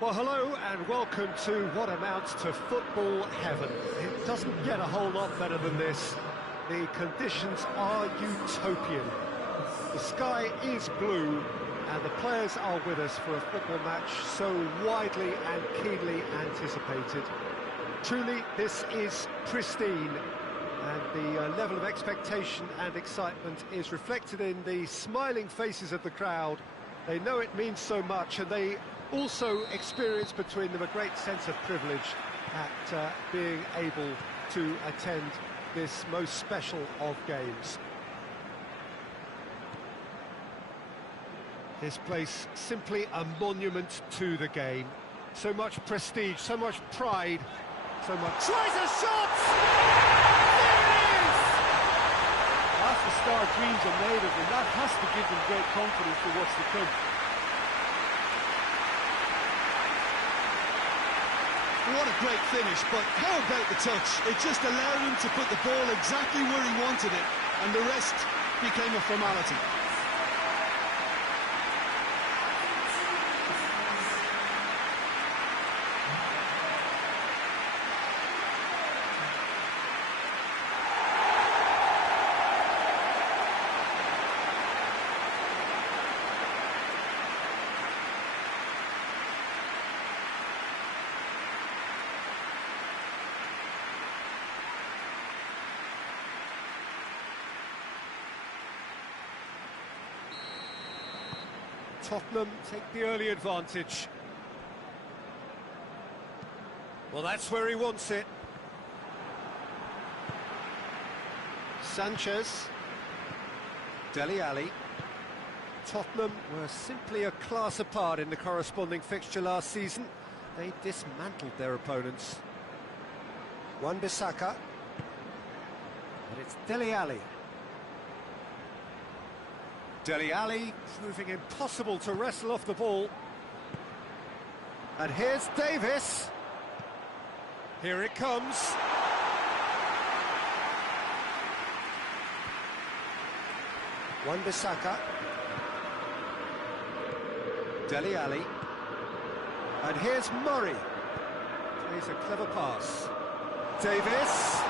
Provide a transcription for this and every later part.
Well, hello and welcome to what amounts to football heaven. It doesn't get a whole lot better than this. The conditions are utopian. The sky is blue and the players are with us for a football match so widely and keenly anticipated. Truly, this is pristine, and the level of expectation and excitement is reflected in the smiling faces of the crowd. They know it means so much, and they also experience between them a great sense of privilege at being able to attend this most special of games. This place simply a monument to the game. So much prestige, so much pride, so much... Tries a shot! There it is! That's the start dreams are made of, and that has to give them great confidence for what's to come. What a great finish, but how about the touch? It just allowed him to put the ball exactly where he wanted it, and the rest became a formality. Tottenham take the early advantage. Well, that's where he wants it. Sanchez. Dele Alli. Tottenham were simply a class apart in the corresponding fixture last season. They dismantled their opponents. Wan-Bissaka. But it's Dele Alli. Dele Alli proving impossible to wrestle off the ball. And here's Davis. Here it comes. Wan-Bissaka. Dele Alli. And here's Murray. Plays a clever pass. Davis.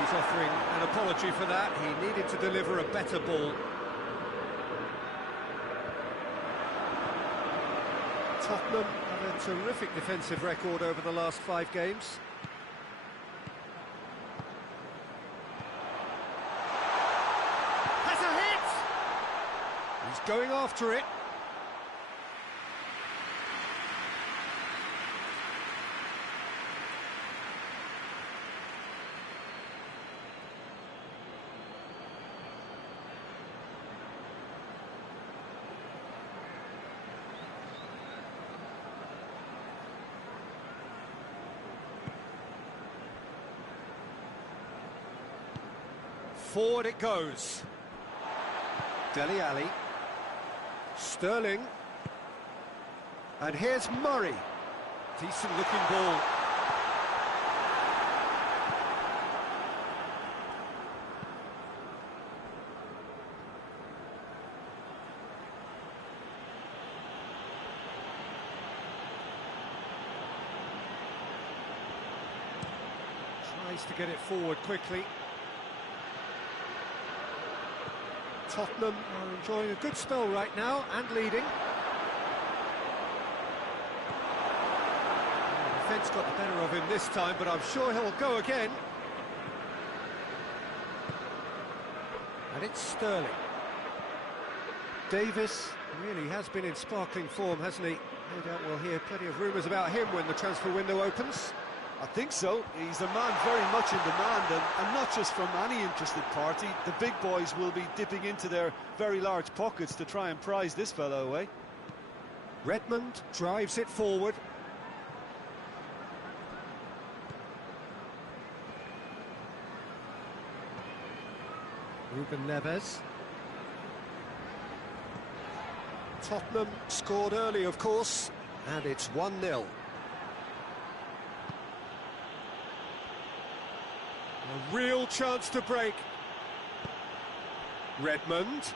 He's offering an apology for that. He needed to deliver a better ball. Tottenham have a terrific defensive record over the last 5 games. Has a hit! He's going after it. Forward it goes. Dele Alli. Sterling. And here's Murray. Decent looking ball. Tries to get it forward quickly. Tottenham are enjoying a good spell right now and leading. The defence got the better of him this time, but I'm sure he'll go again. And it's Sterling. Davis really has been in sparkling form, hasn't he? No doubt we'll hear plenty of rumours about him when the transfer window opens. I think so. He's a man very much in demand, and not just from any interested party. The big boys will be dipping into their very large pockets to try and prize this fellow away. Redmond drives it forward. Ruben Neves. Tottenham scored early, of course, and it's 1-0. A real chance to break. Redmond.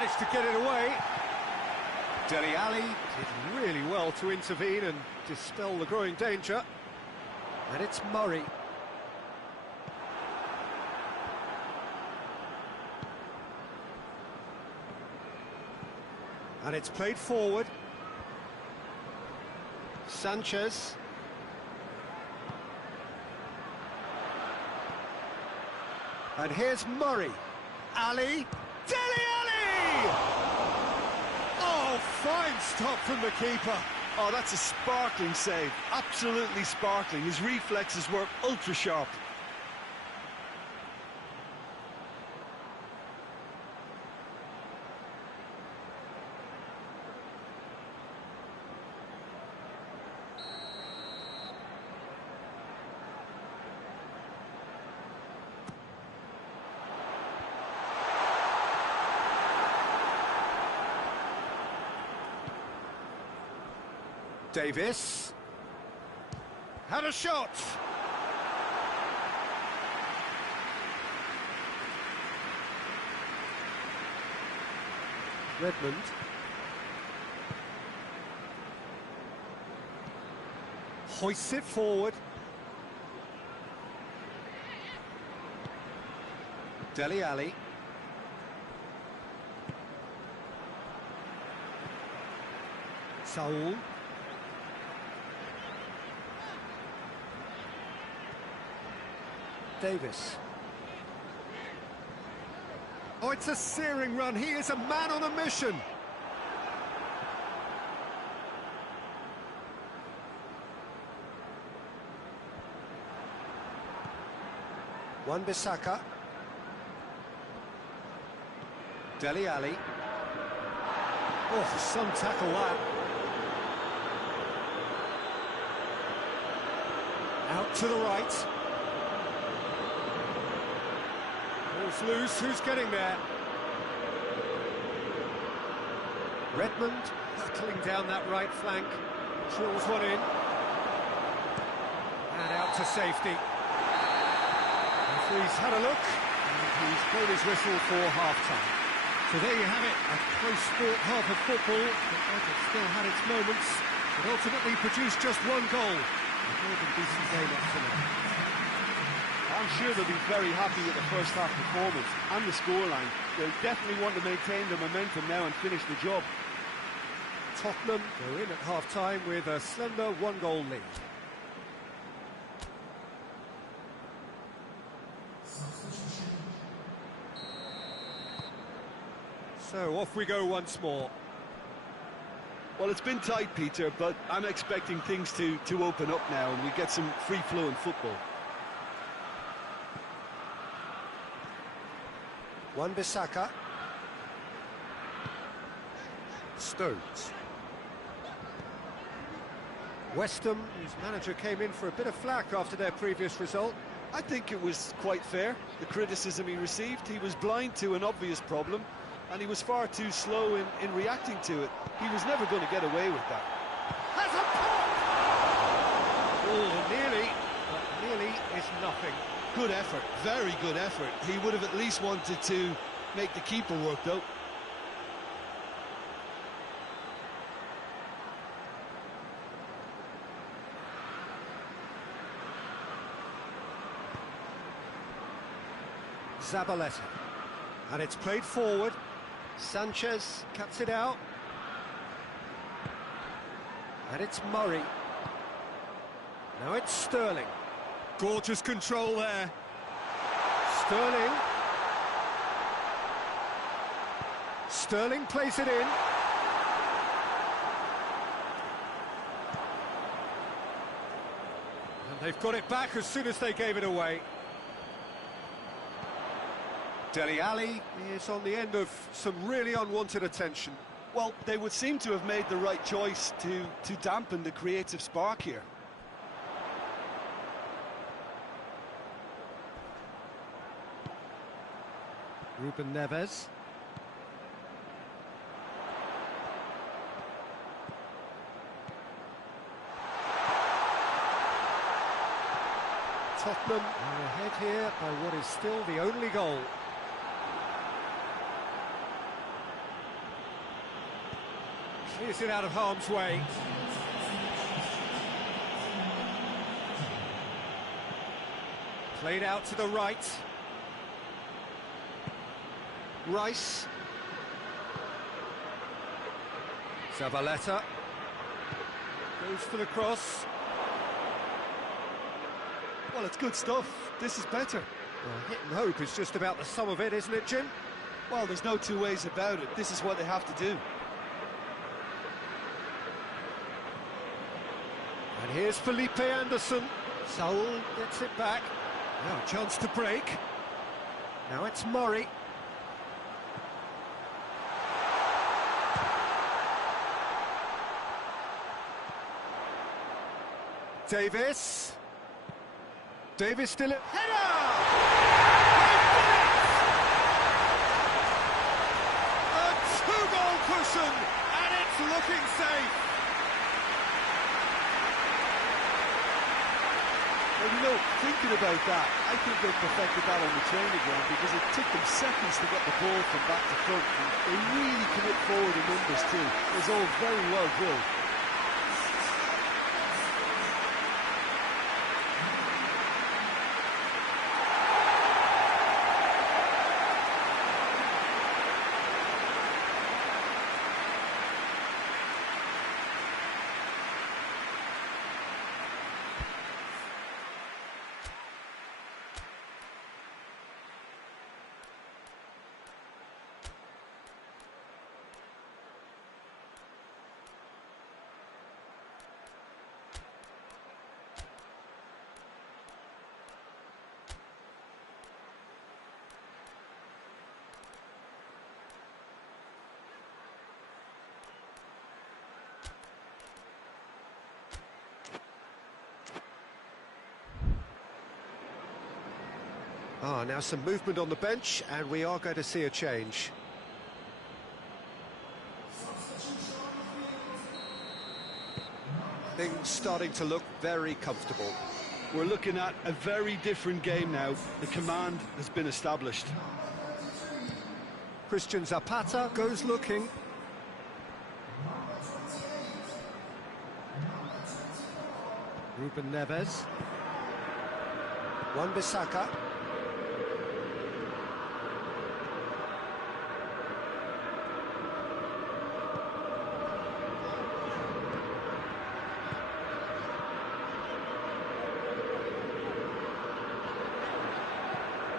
Managed to get it away. Dele Alli did really well to intervene and dispel the growing danger. And it's Murray. And it's played forward. Sanchez. And here's Murray. Ali. Dele Alli! Oh, fine stop from the keeper. Oh, that's a sparkling save. Absolutely sparkling. His reflexes were ultra sharp. Davis had a shot. Redmond. Hoists it forward. Dele Alli. Saul. Davis. Oh, it's a searing run. He is a man on a mission. Wan-Bissaka. Dele Alli. Oh, some tackle that. Out to the right. Ball's loose, who's getting there? Redmond battling down that right flank. Drills one in. And out to safety. Referee's had a look, and he's blown his whistle for half-time. So there you have it, a close-fought half of football that might have still had its moments, but ultimately produced just one goal. A more than decent game up to now. I'm sure they'll be very happy with the first half performance and the scoreline. They'll definitely want to maintain the momentum now and finish the job. Tottenham go in at half-time with a slender one-goal lead. So off we go once more. Well, it's been tight, Peter, but I'm expecting things to open up now and we get some free-flowing football. Wan-Bissaka. Stones. West Ham, whose manager came in for a bit of flack after their previous result. I think it was quite fair, the criticism he received. He was blind to an obvious problem, and he was far too slow in reacting to it. He was never going to get away with that. Has a pop! Oh, nearly, but nearly is nothing. Good effort, very good effort. He would have at least wanted to make the keeper work, though. Zabaleta. And it's played forward. Sanchez cuts it out. And it's Murray. Now it's Sterling. Gorgeous control there. Sterling. Sterling plays it in. And they've got it back as soon as they gave it away. Dele Alli is on the end of some really unwanted attention. Well, they would seem to have made the right choice to dampen the creative spark here. Ruben Neves. Tottenham are ahead here by what is still the only goal. Clears it out of harm's way. Played out to the right. Rice. Zabaleta. Goes for the cross. Well, it's good stuff. This is better. Well, hit and hope is just about the sum of it, isn't it, Jim? Well, there's no two ways about it. This is what they have to do. And here's Felipe Anderson. Saul gets it back. Now a chance to break. Now it's Murray. Davis. Davis still at header! A two-goal cushion, and it's looking safe. Well, you know, thinking about that, I think they perfected that on the training ground because it took them seconds to get the ball from back to front. And they really commit forward in numbers too. It was all very well drilled. Now some movement on the bench, and we are going to see a change. Things starting to look very comfortable. We're looking at a very different game now. The command has been established. Christian Zapata goes looking. Ruben Neves. Wan-Bissaka.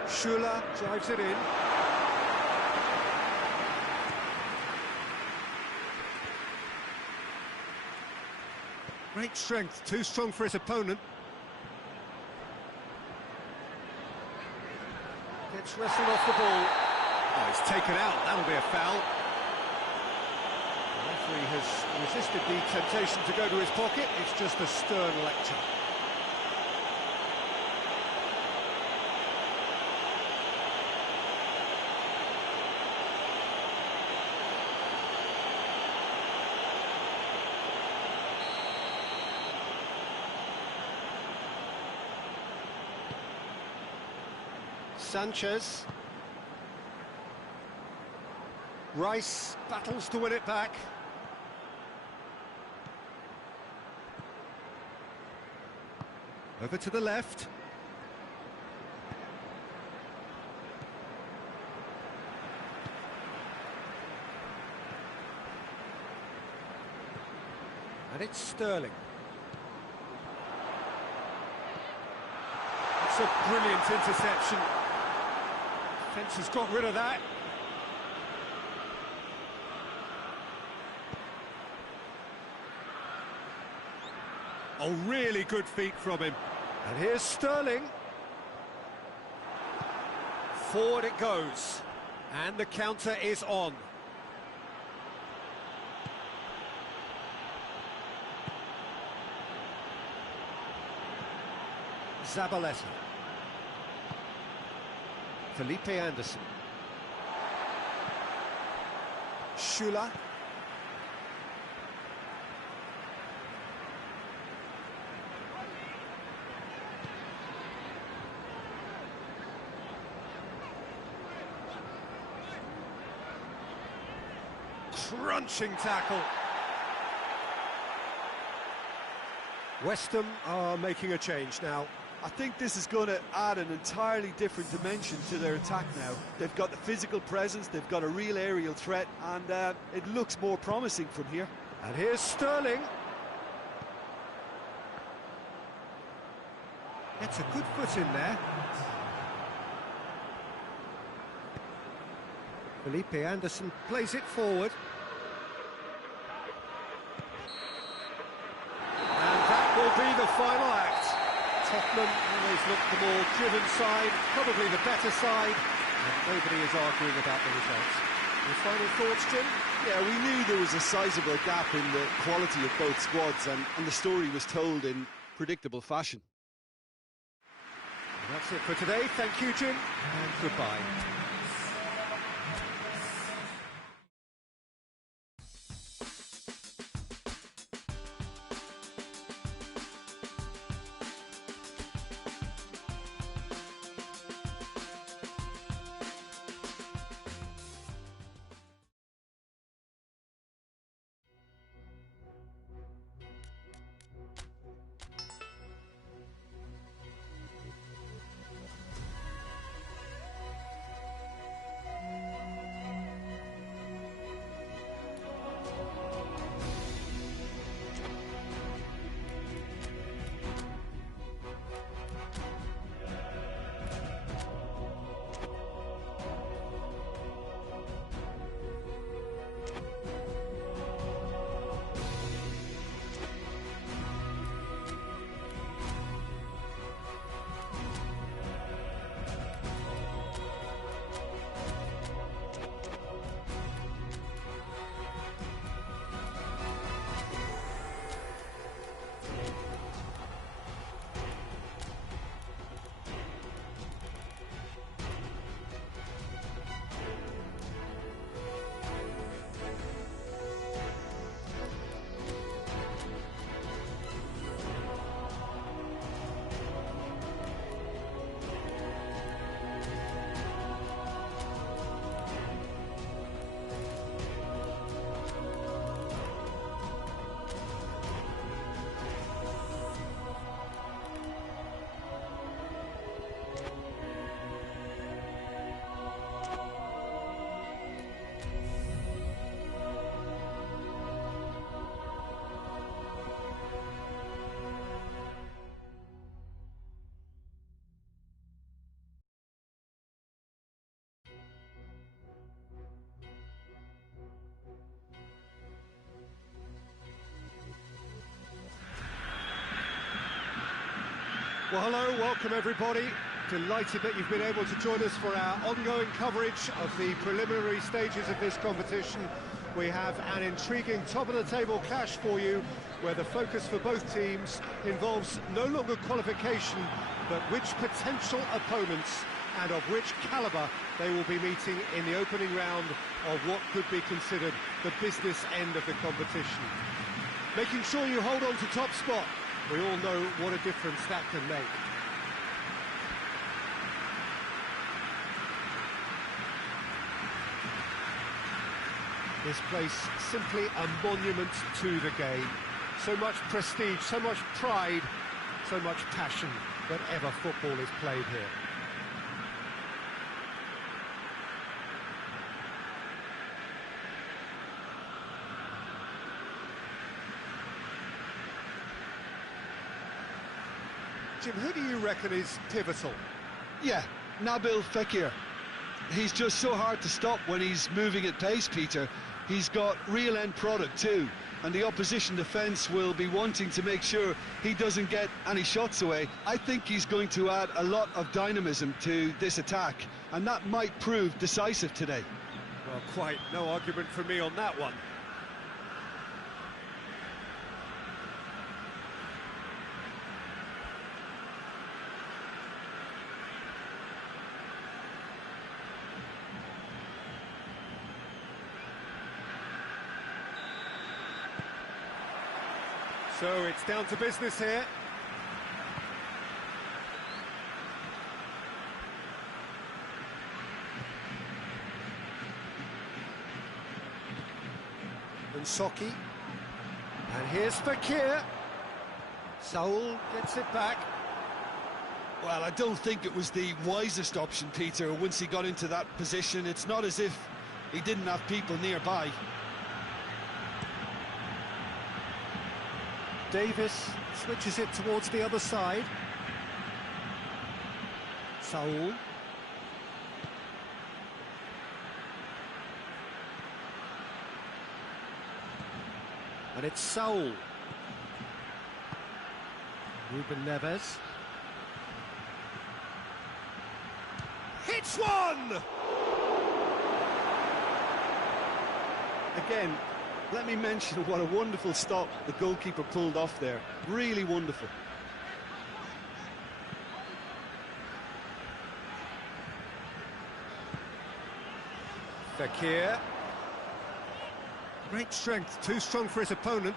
Schüller drives it in. Great strength, too strong for his opponent. Gets wrestled off the ball. Oh, it's taken out, that'll be a foul. The referee has resisted the temptation to go to his pocket. It's just a stern lecture. Sanchez. Rice battles to win it back. Over to the left. And it's Sterling. It's a brilliant interception. Defence has got rid of that. Oh, really good feet from him. And here's Sterling. Forward it goes. And the counter is on. Zabaleta. Felipe Anderson. Schüller. Crunching tackle. West Ham are making a change now. I think this is going to add an entirely different dimension to their attack now. They've got the physical presence, they've got a real aerial threat, and it looks more promising from here. And here's Sterling. Gets a good foot in there. Felipe Anderson plays it forward. And that will be the final act. Tottenham always look the more driven side, probably the better side, and nobody is arguing about the results. Your final thoughts, Jim? Yeah, we knew there was a sizable gap in the quality of both squads, and the story was told in predictable fashion. And that's it for today. Thank you, Jim, and goodbye. Well, hello, welcome everybody. Delighted that you've been able to join us for our ongoing coverage of the preliminary stages of this competition. We have an intriguing top-of-the-table clash for you, where the focus for both teams involves no longer qualification, but which potential opponents and of which calibre they will be meeting in the opening round of what could be considered the business end of the competition. Making sure you hold on to top spot. We all know what a difference that can make. This place simply a monument to the game. So much prestige, so much pride, so much passion whenever football is played here. Jim, who do you reckon is pivotal? Yeah, Nabil Fekir. He's just so hard to stop when he's moving at pace, Peter. He's got real end product too, and the opposition defence will be wanting to make sure he doesn't get any shots away. I think he's going to add a lot of dynamism to this attack, and that might prove decisive today. Well, quite no argument from me on that one. So it's down to business here. And Soki. And here's Fekir. Saul gets it back. Well, I don't think it was the wisest option, Peter, once he got into that position. It's not as if he didn't have people nearby. Davis switches it towards the other side. Saul. And it's Saul. Ruben Neves. Hits one! Again, let me mention what a wonderful stop the goalkeeper pulled off there. Really wonderful. Fekir. Great strength, too strong for his opponent.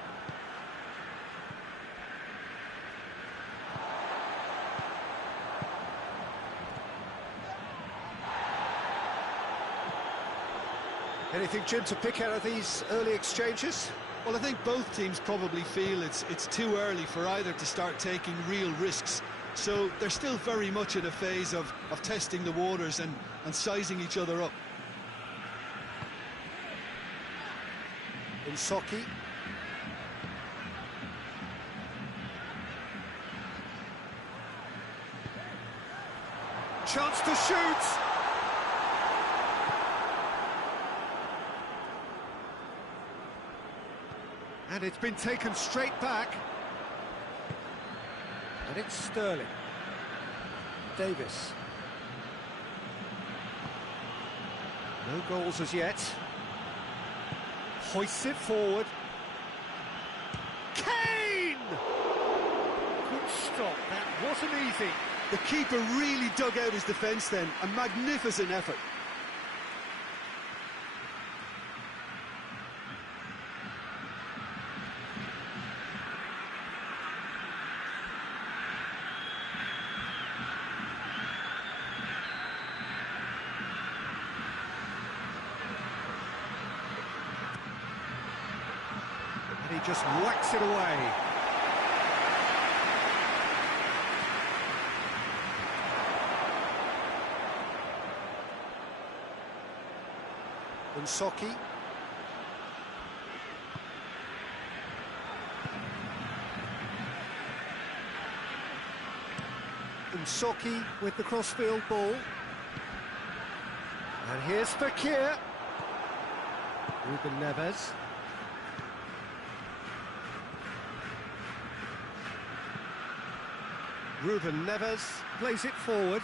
Anything, Jim, to pick out of these early exchanges? Well, I think both teams probably feel it's too early for either to start taking real risks. So they're still very much in a phase of testing the waters and sizing each other up. Insoki. Chance to shoot! And it's been taken straight back. And it's Sterling. Davis. No goals as yet. Hoists it forward. Kane! Good stop, that wasn't easy. The keeper really dug out his defence then. A magnificent effort. And he just whacks it away. Insoki. Insoki with the crossfield ball. And here's Fekir. Ruben Neves. Ruben Neves plays it forward.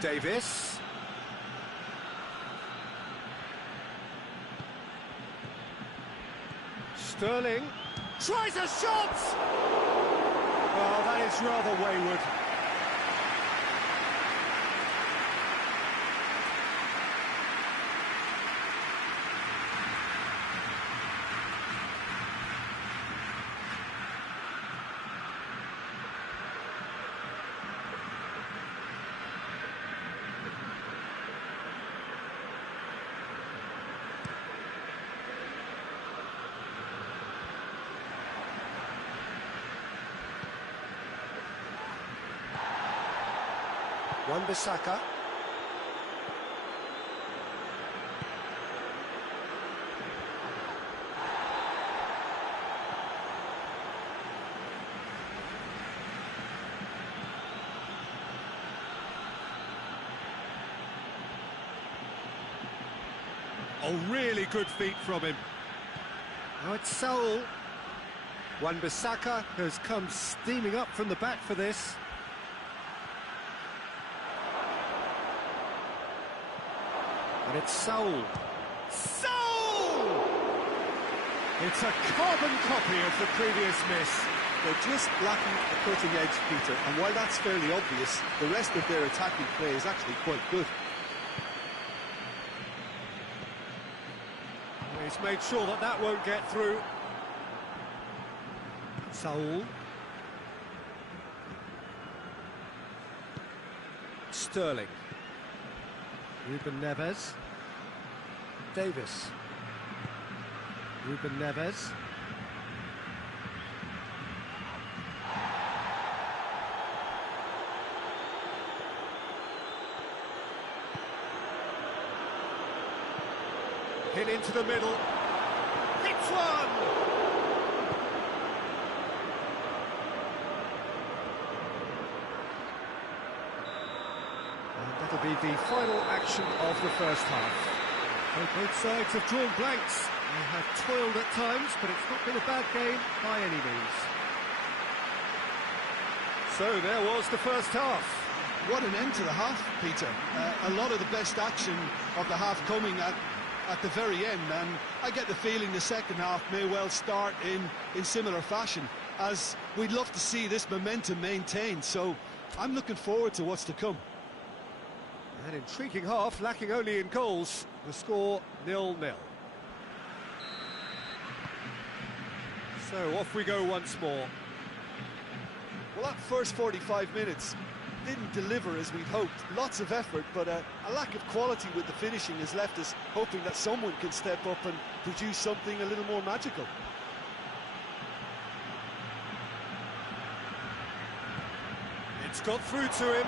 Davis. Sterling tries a shot! Oh, that is rather wayward. Wan-Bissaka. Oh, really good feet from him. Now it's Saul. Wan-Bissaka has come steaming up from the back for this. And it's Saul. Saul! It's a carbon copy of the previous miss. They're just lacking a cutting edge, Peter, and while that's fairly obvious, the rest of their attacking play is actually quite good. He's made sure that that won't get through. Saul. Sterling. Ruben Neves. Davis. Ruben Neves. Hit into the middle. Hits one! And that'll be the final action of the first half. So both sides have drawn blanks. They have toiled at times, but it's not been a bad game by any means. So there was the first half. What an end to the half, Peter. A lot of the best action of the half coming at the very end, and I get the feeling the second half may well start in similar fashion, as we'd love to see this momentum maintained, so I'm looking forward to what's to come. An intriguing half, lacking only in goals. The score 0-0. So off we go once more. Well, that first 45 minutes didn't deliver as we'd hoped. Lots of effort, but a lack of quality with the finishing has left us hoping that someone can step up and produce something a little more magical. It's got through to him.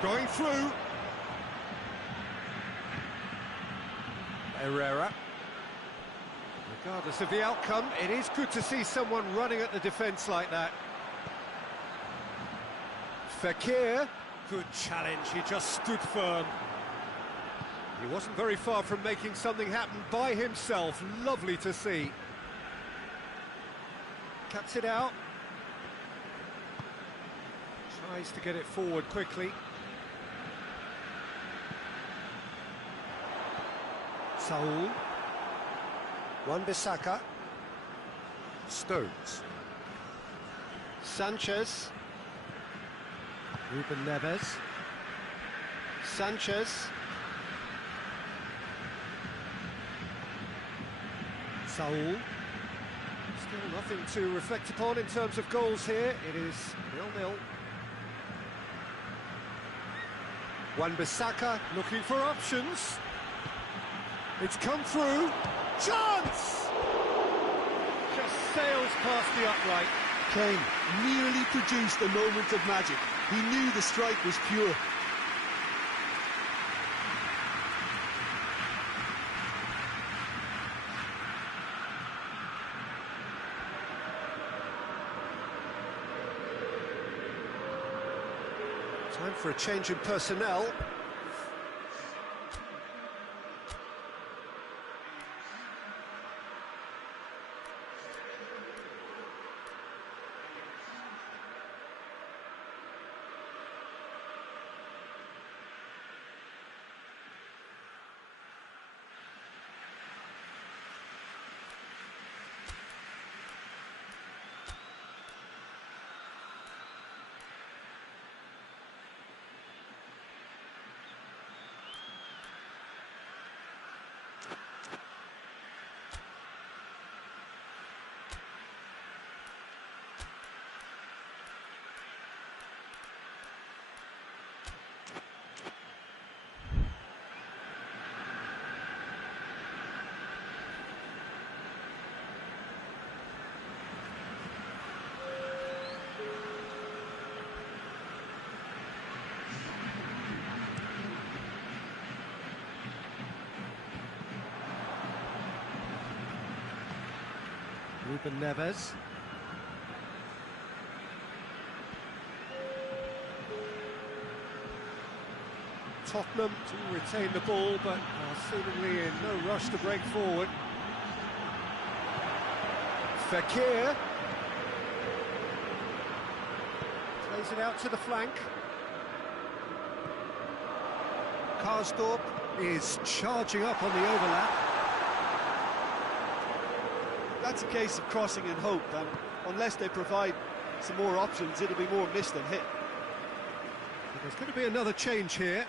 Going through. Herrera. Regardless of the outcome, it is good to see someone running at the defence like that. Fekir, good challenge, he just stood firm. He wasn't very far from making something happen by himself, lovely to see. Cuts it out. Tries to get it forward quickly. Saul. Wan-Bissaka. Stones. Sanchez. Ruben Neves. Sanchez. Saul. Still nothing to reflect upon in terms of goals here. It is 0-0. Wan-Bissaka looking for options. It's come through. Chance! Just sails past the upright. Kane nearly produced a moment of magic. He knew the strike was pure. Time for a change in personnel. Ruben Neves. Tottenham to retain the ball, but are seemingly in no rush to break forward. Fekir. Plays it out to the flank. Karsdorp is charging up on the overlap. That's a case of crossing in hope, and unless they provide some more options, it'll be more miss than hit. There's going to be another change here.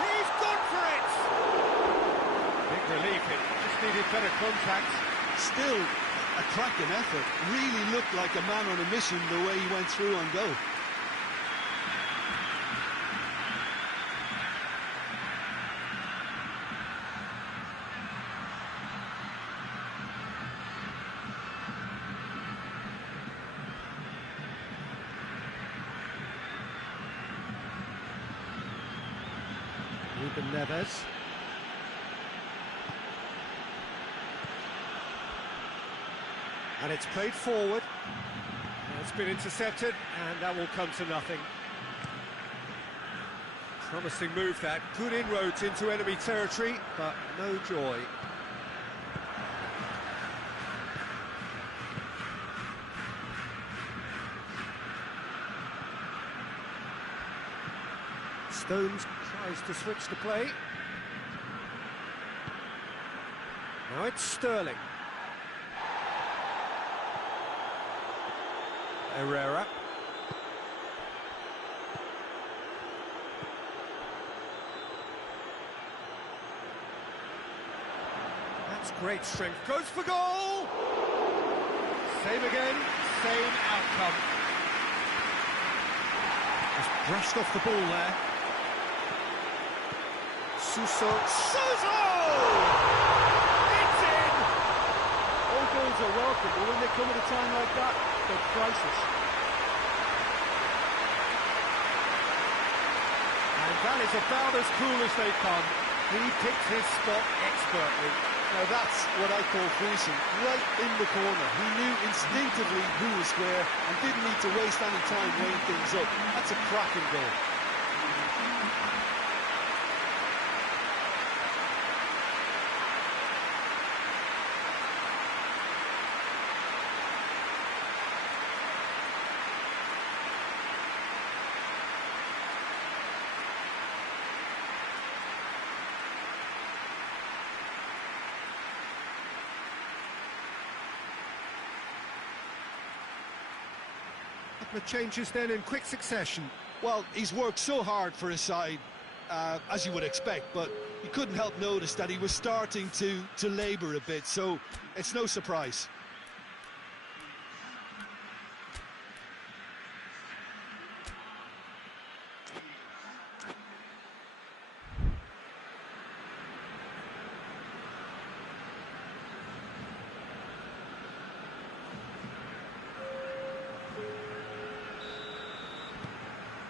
He's gone for it! Big relief, it just needed better contact. Still a cracking effort. Really looked like a man on a mission the way he went through on goal. Neves. And it's played forward. It's been intercepted, and that will come to nothing. Promising move that. Good inroads into enemy territory, but no joy. Stones tries to switch the play. Now it's Sterling. Herrera. That's great strength. Goes for goal! Same again, same outcome. Just brushed off the ball there. Suso. It's in! All goals are welcome, but when they come at a time like that, they're priceless. And that is about as cool as they come. He picked his spot expertly. Now that's what I call finishing, right in the corner. He knew instinctively who was where and didn't need to waste any time weighing things up. That's a cracking goal. The changes then in quick succession. Well, he's worked so hard for his side, as you would expect, but you couldn't help notice that he was starting to labour a bit, so it's no surprise.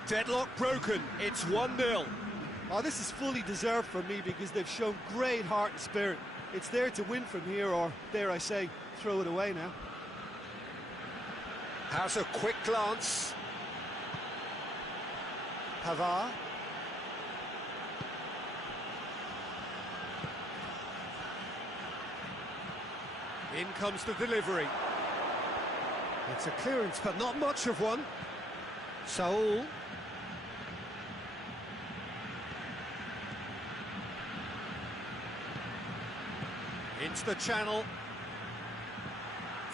Deadlock broken, it's 1-0. Oh, this is fully deserved for me because they've shown great heart and spirit. It's there to win from here, or dare I say, throw it away now. Has a quick glance. Pavard. In comes the delivery. It's a clearance, but not much of one. Saul. Into the channel.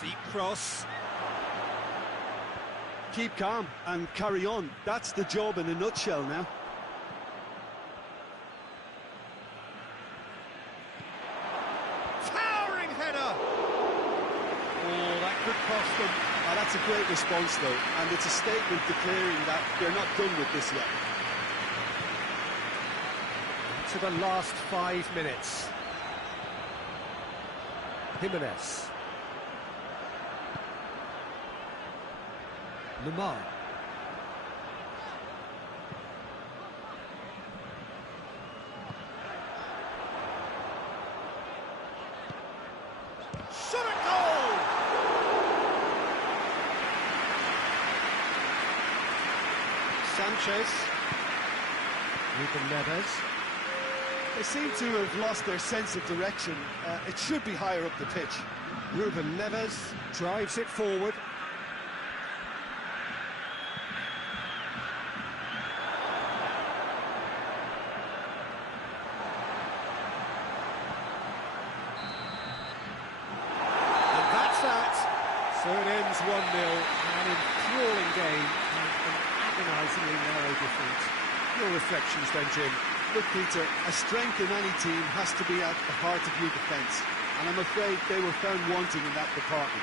Deep cross. Keep calm and carry on. That's the job in a nutshell now. Towering header! Oh, that could cost them. Oh, that's a great response, though, and it's a statement declaring that they're not done with this yet. To the last 5 minutes. Jimenez. Lamar. Shot at goal! Sanchez. Neves. They seem to have lost their sense of direction. It should be higher up the pitch. Ruben Neves drives it forward. And that's that. So it ends 1-0, an enthralling game and an agonisingly narrow defeat. Your reflections then, Jim? Look, Peter, a strength in any team has to be at the heart of your defence, and I'm afraid they were found wanting in that department.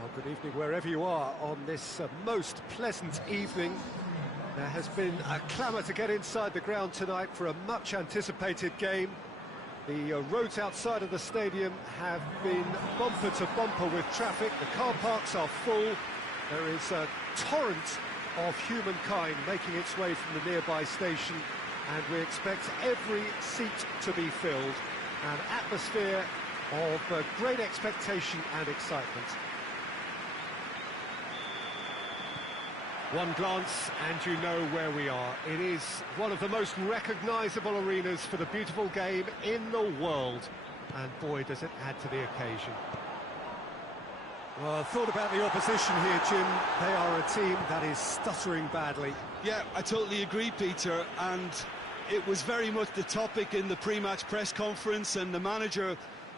Well, good evening wherever you are on this most pleasant evening. There has been a clamour to get inside the ground tonight for a much anticipated game. The roads outside of the stadium have been bumper to bumper with traffic. The car parks are full. There is a torrent of humankind making its way from the nearby station, and we expect every seat to be filled. An atmosphere of great expectation and excitement. One glance and you know where we are. It is one of the most recognisable arenas for the beautiful game in the world. And boy, does it add to the occasion. Well, I thought about the opposition here, Jim. They are a team that is stuttering badly. Yeah, I totally agree, Peter, and it was very much the topic in the pre-match press conference, and the manager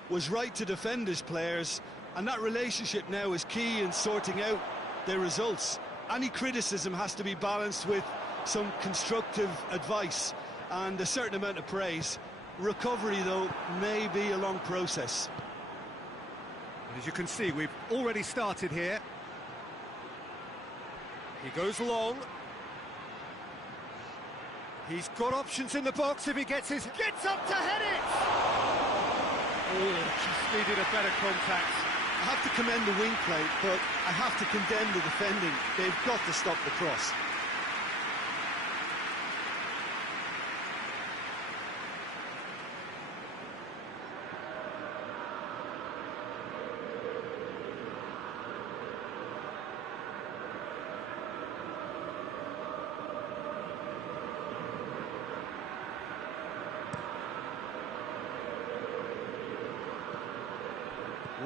was right to defend his players, and that relationship now is key in sorting out their results. Any criticism has to be balanced with some constructive advice and a certain amount of praise. Recovery, though, may be a long process. And as you can see, we've already started here. He goes long. He's got options in the box if he gets up to head it! Oh, just needed a better contact. I have to commend the wing play, but I have to condemn the defending. They've got to stop the cross.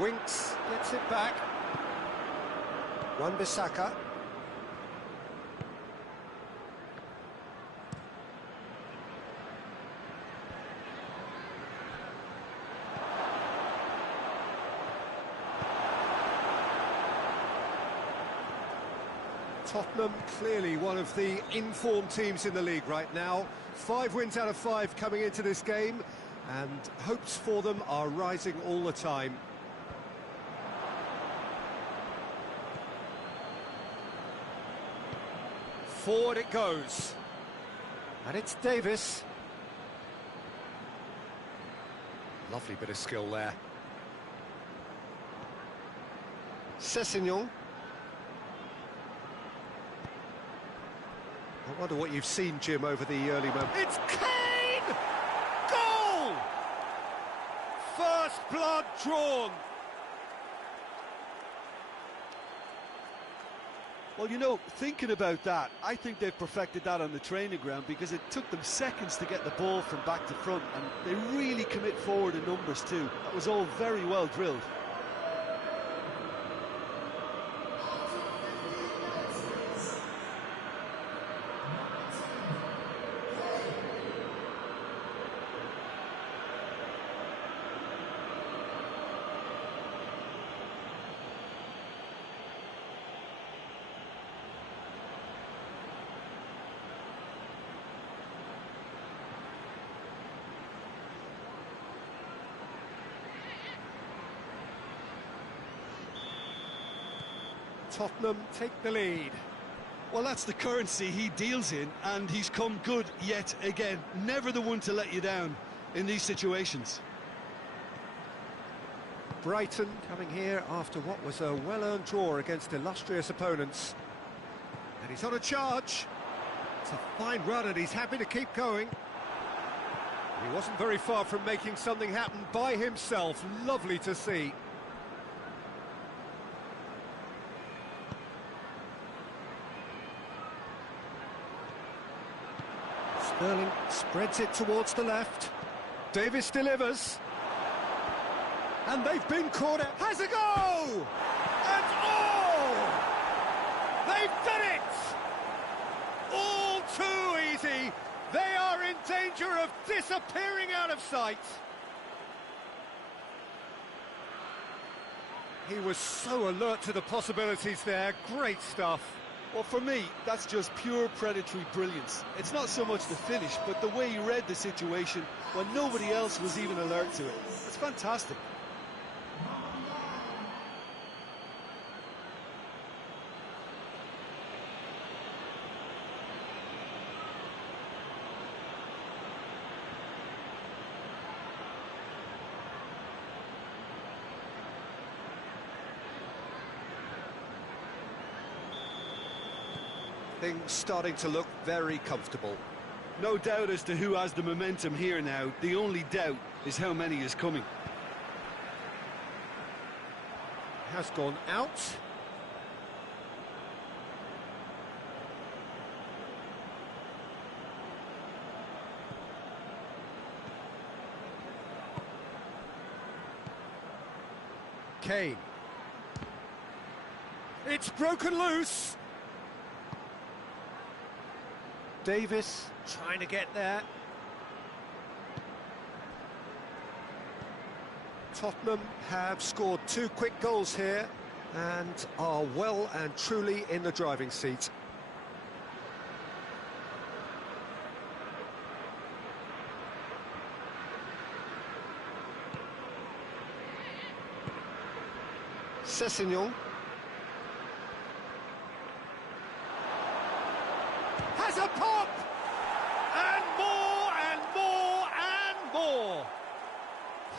Winks gets it back. Wan-Bissaka. Tottenham clearly one of the informed teams in the league right now. 5 wins out of 5 coming into this game, and hopes for them are rising all the time. Forward it goes. And it's Davis. Lovely bit of skill there. Sessegnon. I wonder what you've seen, Jim, over the early moment. It's Kane! Goal! First blood drawn. Well, you know, thinking about that, I think they've perfected that on the training ground, because it took them seconds to get the ball from back to front, and they really commit forward in numbers too. That was all very well drilled. Tottenham take the lead. Well, that's the currency he deals in, and he's come good yet again. Never the one to let you down in these situations. Brighton coming here after what was a well-earned draw against illustrious opponents. And he's on a charge. It's a fine run, and he's happy to keep going. He wasn't very far from making something happen by himself. Lovely to see. Sterling spreads it towards the left. Davis delivers. And they've been caught out. Has a go! And they've done it! All too easy. They are in danger of disappearing out of sight. He was so alert to the possibilities there. Great stuff. Well, for me, that's just pure predatory brilliance. It's not so much the finish, but the way he read the situation when nobody else was even alert to it. It's fantastic. Things starting to look very comfortable. No doubt as to who has the momentum here now. The only doubt is how many is coming. Has gone out. Kane. It's broken loose. Davis trying to get there. Tottenham have scored 2 quick goals here and are well and truly in the driving seat. Sessegnon. Has a pop! And more and more and more!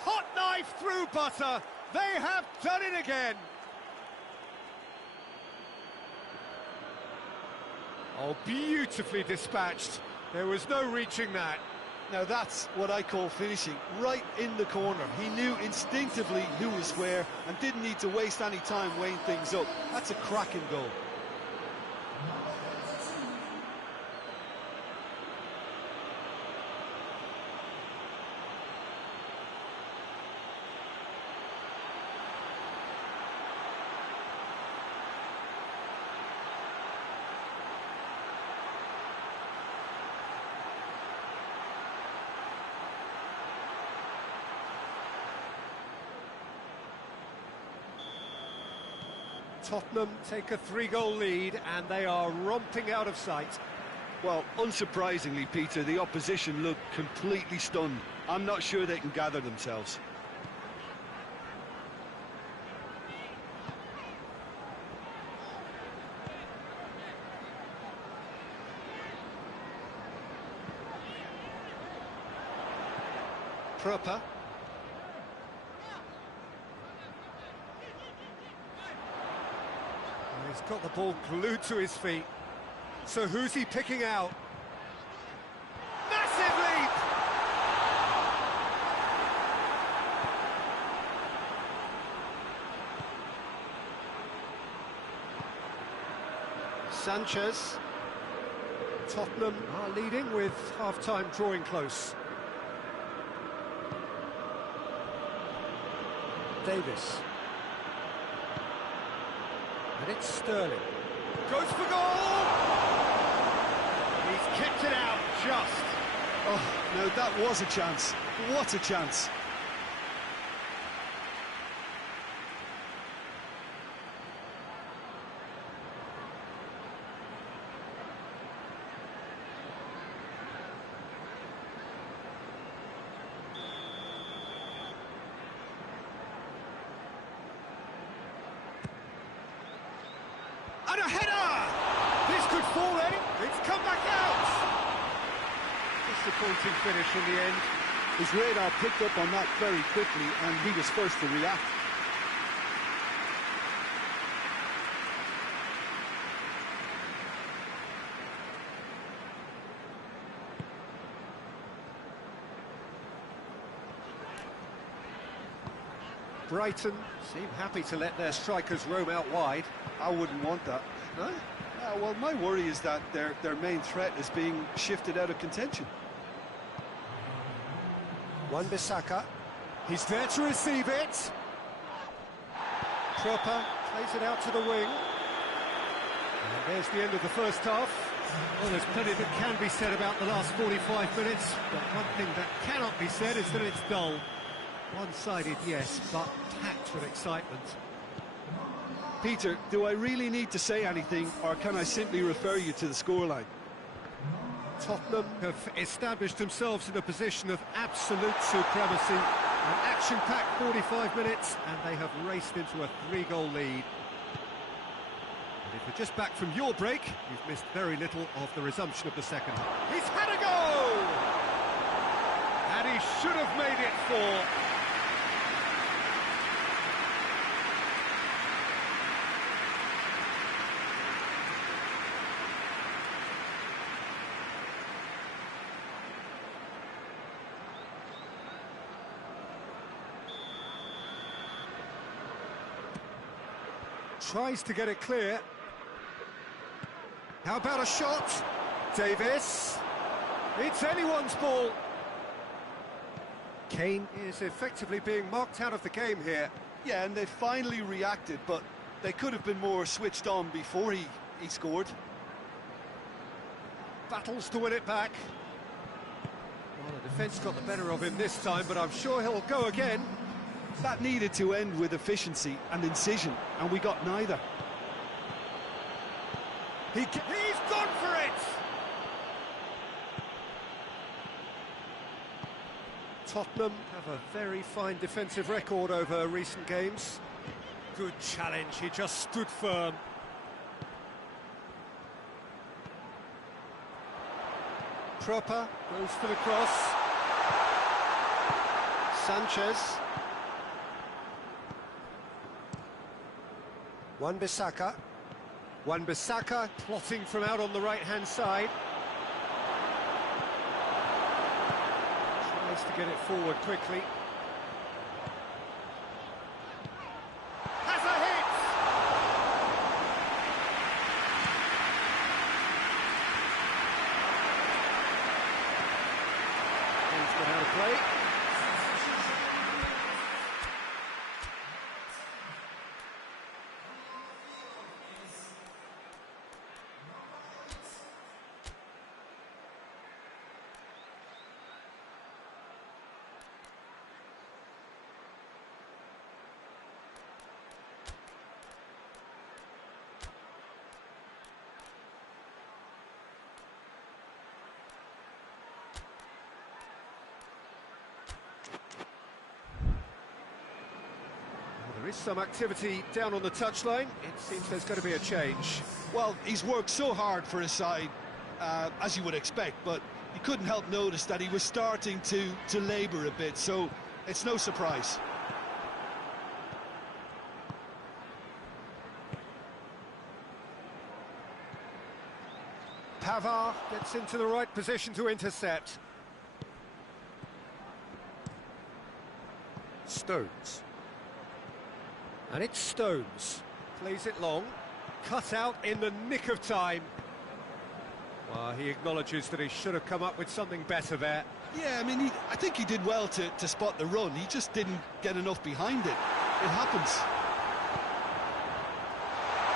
Hot knife through butter. They have done it again. Oh, beautifully dispatched. There was no reaching that. Now that's what I call finishing, right in the corner. He knew instinctively who was where and didn't need to waste any time weighing things up. That's a cracking goal. Tottenham take a 3-goal lead and they are romping out of sight. Well, unsurprisingly, Peter, the opposition look completely stunned. I'm not sure they can gather themselves. Proper. He's got the ball glued to his feet. So who's he picking out? Massive leap! Sanchez. Tottenham are leading with half-time drawing close. Davis. And it's Sterling. Goes for goal! He's kept it out just. Oh, no, that was a chance. What a chance. And a header! This could fall in. It's come back out. Disappointing finish in the end. His radar picked up on that very quickly, and he was first to react. Brighton seem happy to let their strikers roam out wide. I wouldn't want that. No? Well, my worry is that their main threat is being shifted out of contention. Wan-Bissaka. He's there to receive it. Proper plays it out to the wing. And there's the end of the first half. Well, there's plenty that can be said about the last 45 minutes, but one thing that cannot be said is that it's dull. One-sided, yes, but packed with excitement. Peter, do I really need to say anything, or can I simply refer you to the scoreline? Tottenham have established themselves in a position of absolute supremacy. An action-packed 45 minutes, and they have raced into a 3-goal lead. And if you're just back from your break, you've missed very little of the resumption of the second. He's had a go! And he should have made it 4. Tries to get it clear. How about a shot? Davis. It's anyone's ball. Kane is effectively being marked out of the game here. Yeah, and they finally reacted, but they could have been more switched on before he scored. Battles to win it back. Well, the defence got the better of him this time, but I'm sure he'll go again. That needed to end with efficiency and incision, and we got neither. He's gone for it! Tottenham have a very fine defensive record over recent games. Good challenge, he just stood firm. Proper goes for the cross. Sanchez. Wan-Bissaka. Wan-Bissaka plotting from out on the right-hand side. Tries to get it forward quickly. Has a hit! He's got out of play. There is some activity down on the touchline. It seems there's going to be a change. Well, he's worked so hard for his side, as you would expect, but you couldn't help notice that he was starting to labour a bit, so it's no surprise. Pavard gets into the right position to intercept. Stones. And it's Stones. Plays it long. Cut out in the nick of time. Well, he acknowledges that he should have come up with something better there. Yeah, I mean, I think he did well to spot the run. He just didn't get enough behind it. It happens.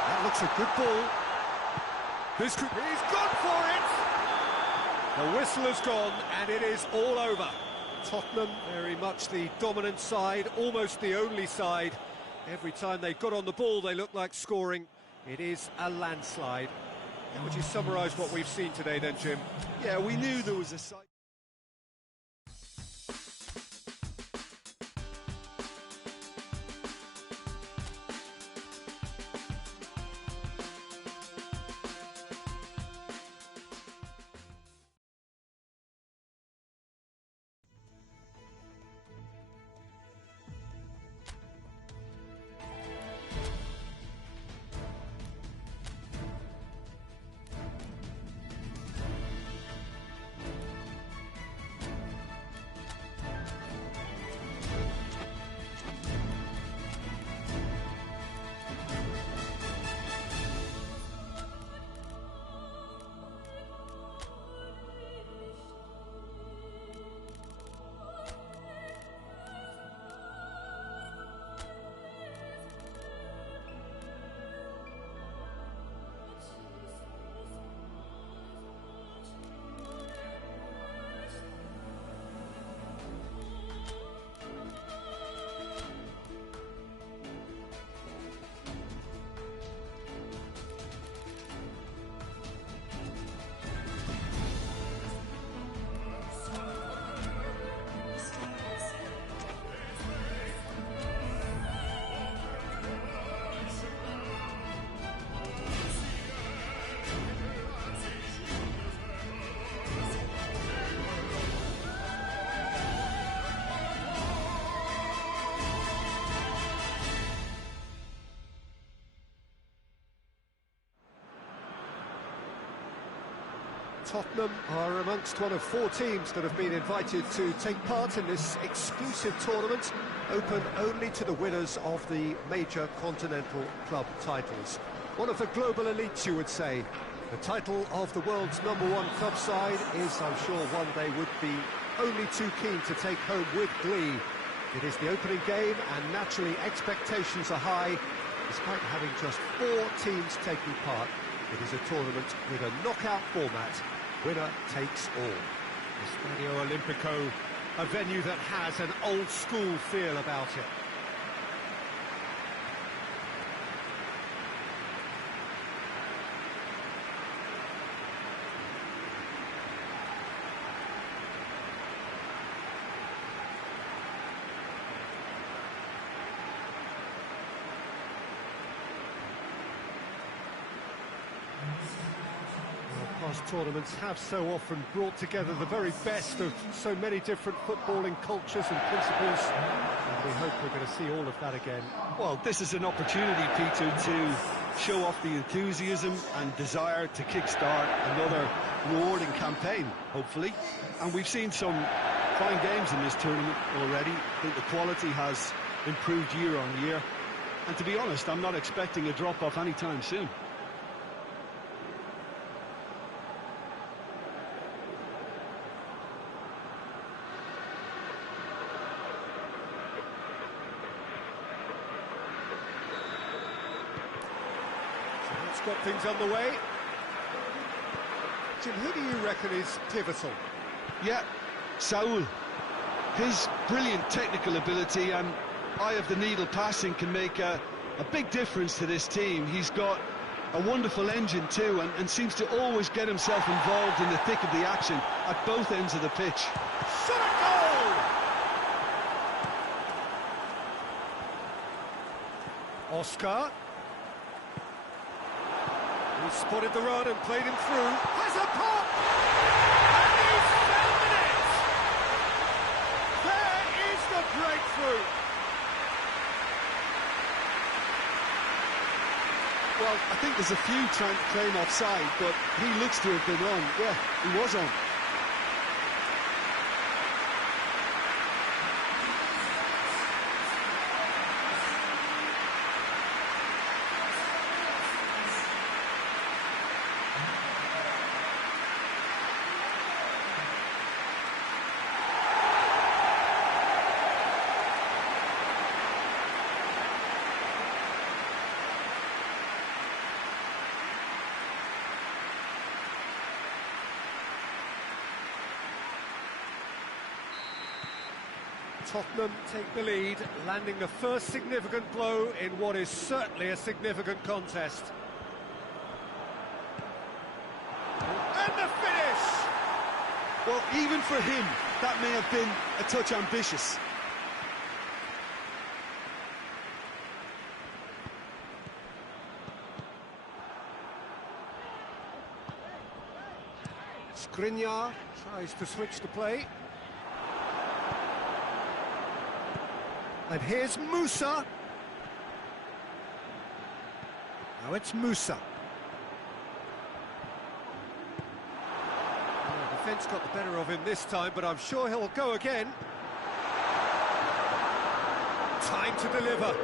That looks a good ball. He's gone for it! The whistle has gone, and it is all over. Tottenham, very much the dominant side, almost the only side. Every time they got on the ball, they looked like scoring. It is a landslide. How would you summarise what we've seen today then, Jim? Yeah, we knew there was a side. Tottenham are amongst one of 4 teams that have been invited to take part in this exclusive tournament, open only to the winners of the major continental club titles. One of the global elites, you would say. The title of the world's #1 club side is, I'm sure, one they would be only too keen to take home with glee. It is the opening game, and naturally expectations are high. Despite having just 4 teams taking part, it is a tournament with a knockout format. Winner takes all. The Stadio Olimpico, a venue that has an old-school feel about it. Past tournaments have so often brought together the very best of so many different footballing cultures and principles, and we hope we're going to see all of that again. Well, this is an opportunity, Peter, to show off the enthusiasm and desire to kickstart another rewarding campaign, hopefully. And we've seen some fine games in this tournament already. I think the quality has improved year on year. And to be honest, I'm not expecting a drop-off anytime soon. Got things on the way. Jim, who do you reckon is pivotal? Yeah, Saul. His brilliant technical ability and eye-of-the-needle passing can make a big difference to this team. He's got a wonderful engine too, and seems to always get himself involved in the thick of the action at both ends of the pitch. Shot a goal! Oscar. He spotted the run and played him through. Has a pop! And he's found it! There is the breakthrough! Well, I think there's a few trying to claim offside, but he looks to have been on. Yeah, he was on. Tottenham take the lead, landing the first significant blow in what is certainly a significant contest. And the finish! Well, even for him, that may have been a touch ambitious. Skriniar tries to switch the play. And here's Musa. Now it's Musa. The defence got the better of him this time, but I'm sure he'll go again. Time to deliver.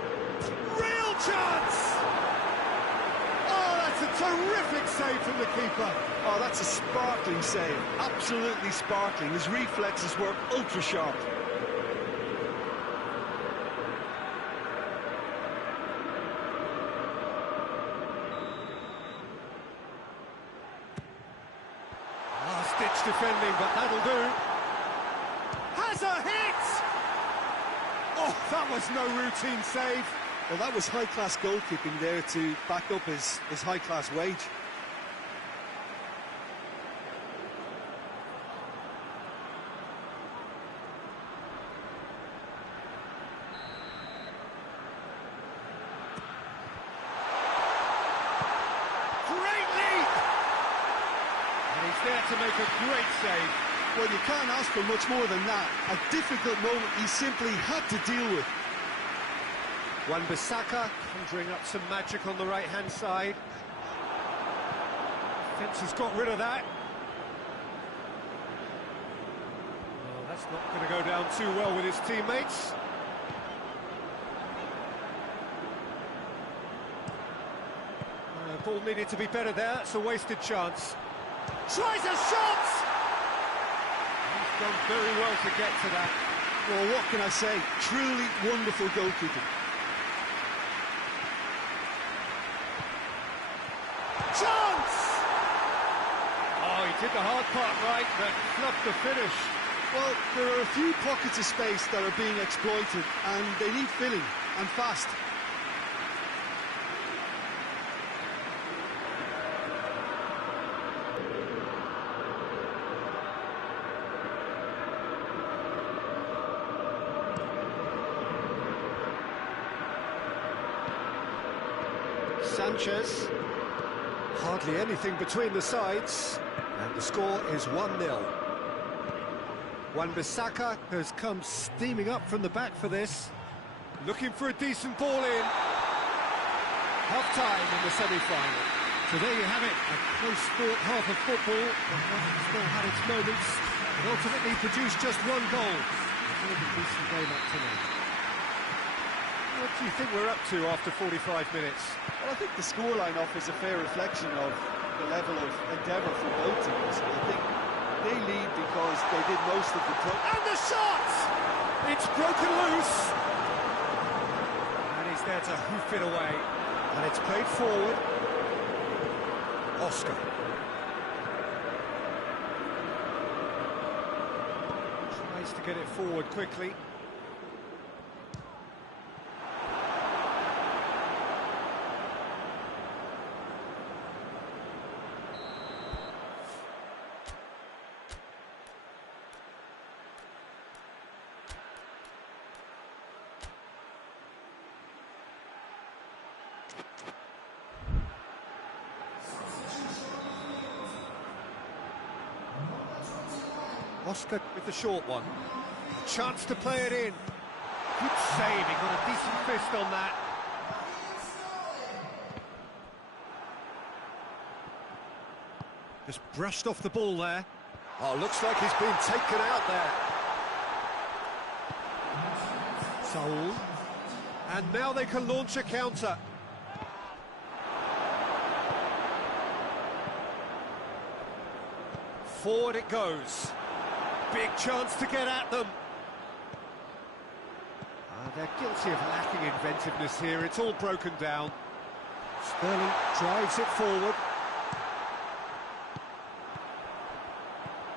Real chance! Oh, that's a terrific save from the keeper. Oh, that's a sparkling save. Absolutely sparkling. His reflexes were ultra sharp. Ditch defending, but that'll do. Has a hit! Oh, that was no routine save. Well, that was high-class goalkeeping there to back up his high-class wage. There to make a great save. Well, you can't ask for much more than that. A difficult moment he simply had to deal with. Wan-Bissaka conjuring up some magic on the right-hand side. Defence has got rid of that. Well, that's not going to go down too well with his teammates. Ball needed to be better there. It's a wasted chance. Tries a shot! He's done very well to get to that. Well, what can I say? Truly wonderful goalkeeping. Chance! Oh, he did the hard part right, but fluffed the finish. Well, there are a few pockets of space that are being exploited, and they need filling, and fast. Sanchez, hardly anything between the sides, and the score is 1-0. Wan-Bissaka has come steaming up from the back for this, looking for a decent ball in. Half-time in the semi-final. So there you have it, a close-fought half of football, but one that still had its moments, and ultimately produced just one goal. A really decent game up to now. What do you think we're up to after 45 minutes? Well, I think the scoreline offers a fair reflection of the level of endeavour from both teams. I think they lead because they did most of the time. And the shot! It's broken loose! And he's there to hoof it away. And it's played forward. Oscar. Tries to get it forward quickly. Oscar with the short one. Chance to play it in. Good save, he got a decent fist on that. Just brushed off the ball there. Oh, looks like he's been taken out there. Saul. And now they can launch a counter. Forward it goes. Big chance to get at them. They're guilty of lacking inventiveness here. It's all broken down. Sterling drives it forward.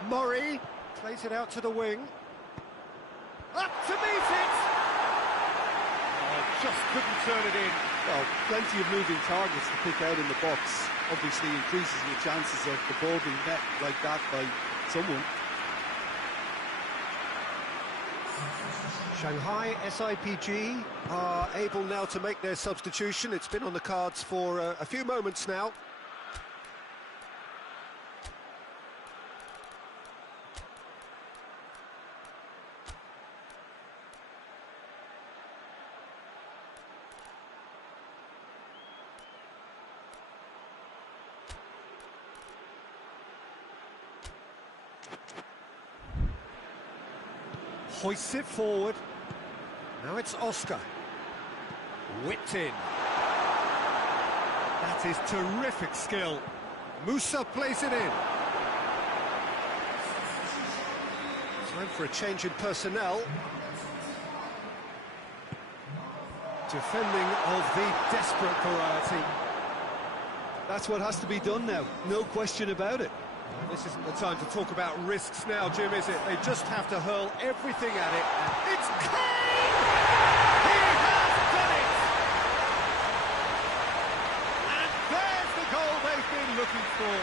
Murray plays it out to the wing. Up to meet it! Oh, just couldn't turn it in. Well, plenty of moving targets to pick out in the box. Obviously increases the chances of the ball being met like that by someone. Shanghai SIPG are able now to make their substitution. It's been on the cards for a few moments now. Hoists it forward. Now it's Oscar. Whipped in. That is terrific skill. Musa plays it in. Time for a change in personnel. Defending of the desperate variety. That's what has to be done now, no question about it. This isn't the time to talk about risks now, Jim, is it? They just have to hurl everything at it. It's Kane! He has done it! And there's the goal they've been looking for.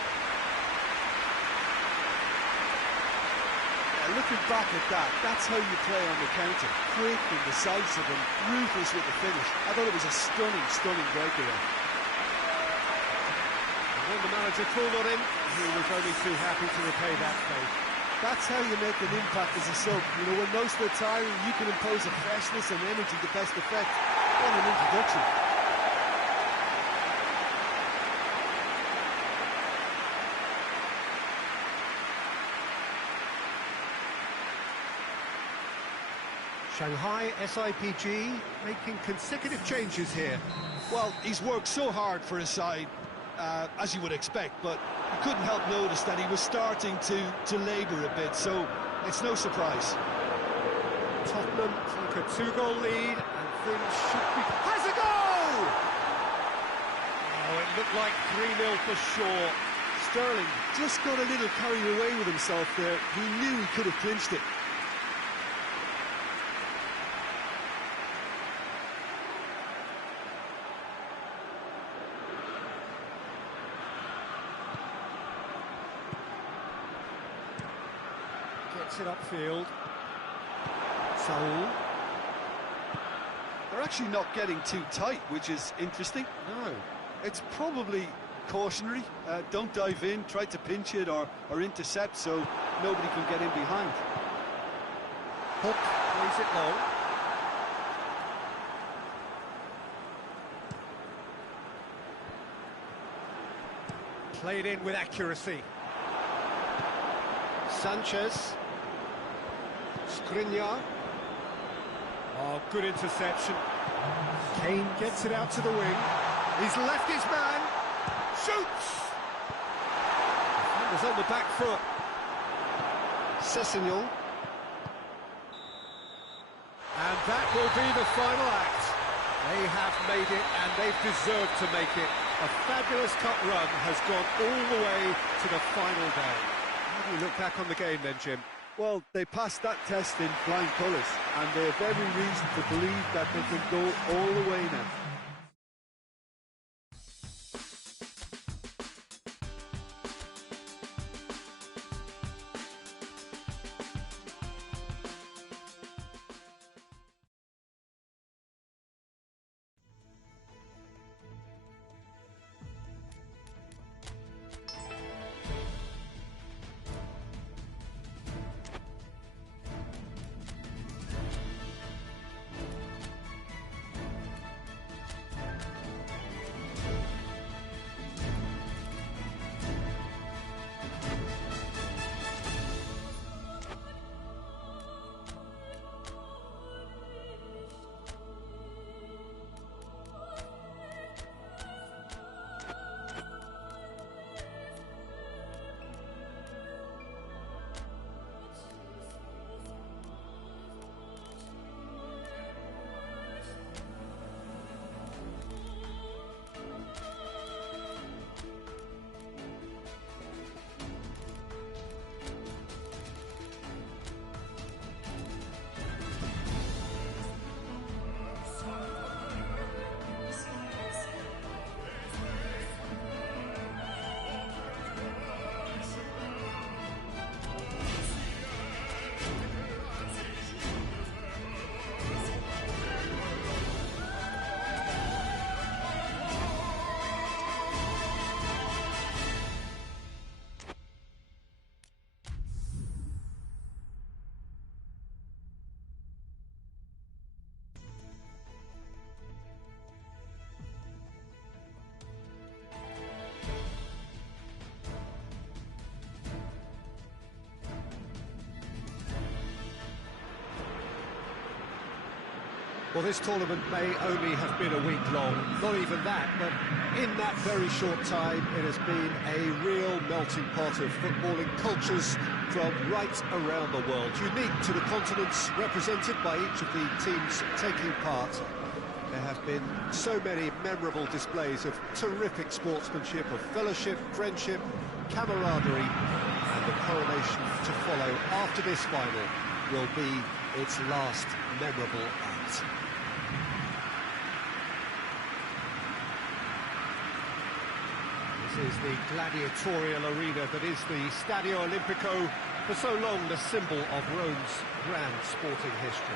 Yeah, looking back at that, that's how you play on the counter. Quick and decisive and ruthless with the finish. I thought it was a stunning, stunning breakaway. When the manager called on him, he was only too happy to repay that faith. That's how you make an impact as a sub. You know, when most are tiring, you can impose a freshness and energy to best effect. What an introduction. Shanghai SIPG making consecutive changes here. Well, he's worked so hard for his side, as you would expect, but you couldn't help notice that he was starting to labour a bit, so it's no surprise. Tottenham take a two-goal lead, and things should be... Has a goal! Oh, it looked like 3-0 for sure. Sterling just got a little carried away with himself there. He knew he could have clinched it. Gets it upfield. Saul. They're actually not getting too tight, which is interesting. No. It's probably cautionary. Don't dive in, try to pinch it or intercept so nobody can get in behind. Hook plays it low. Played in with accuracy. Sanchez. Skriniar. Oh, good interception. Kane gets it out to the wing. He's left his man. Shoots! Defender's on the back foot. Sessegnon. And that will be the final act. They have made it, and they've deserved to make it. A fabulous cup run has gone all the way to the final day. How do you look back on the game then, Jim? Well, they passed that test in flying colours, and they have every reason to believe that they can go all the way now. Well, this tournament may only have been a week long, not even that, but in that very short time, it has been a real melting pot of footballing cultures from right around the world, unique to the continents represented by each of the teams taking part. There have been so many memorable displays of terrific sportsmanship, of fellowship, friendship, camaraderie, and the coronation to follow after this final will be its last memorable act. This is the gladiatorial arena that is the Stadio Olimpico, for so long the symbol of Rome's grand sporting history.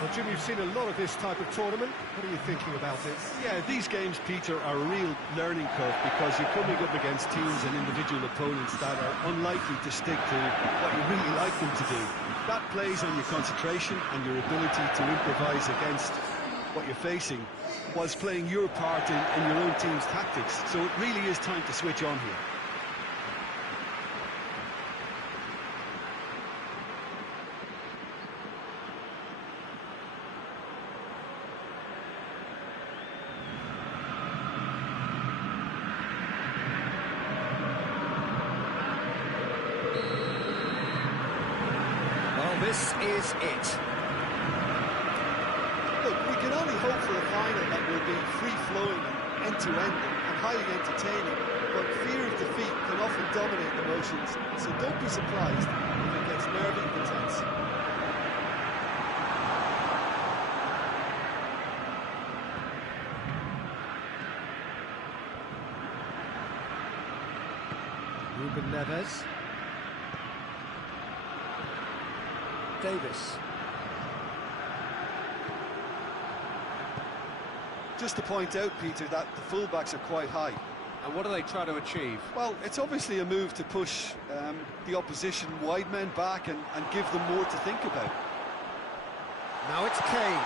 Well, Jim, you've seen a lot of this type of tournament. What are you thinking about it? Yeah, these games, Peter, are a real learning curve because you're coming up against teams and individual opponents that are unlikely to stick to what you really like them to do. That plays on your concentration and your ability to improvise against what you're facing whilst playing your part in your own team's tactics. So it really is time to switch on here. This is it. Look, we can only hope for a final that will be free-flowing and end-to-end and highly entertaining, but fear of defeat can often dominate emotions, so don't be surprised if it gets nervy and tense. Ruben Neves. Davis. Just to point out, Peter, that the fullbacks are quite high. And what do they try to achieve? Well, it's obviously a move to push the opposition wide men back and give them more to think about. Now it's Kane.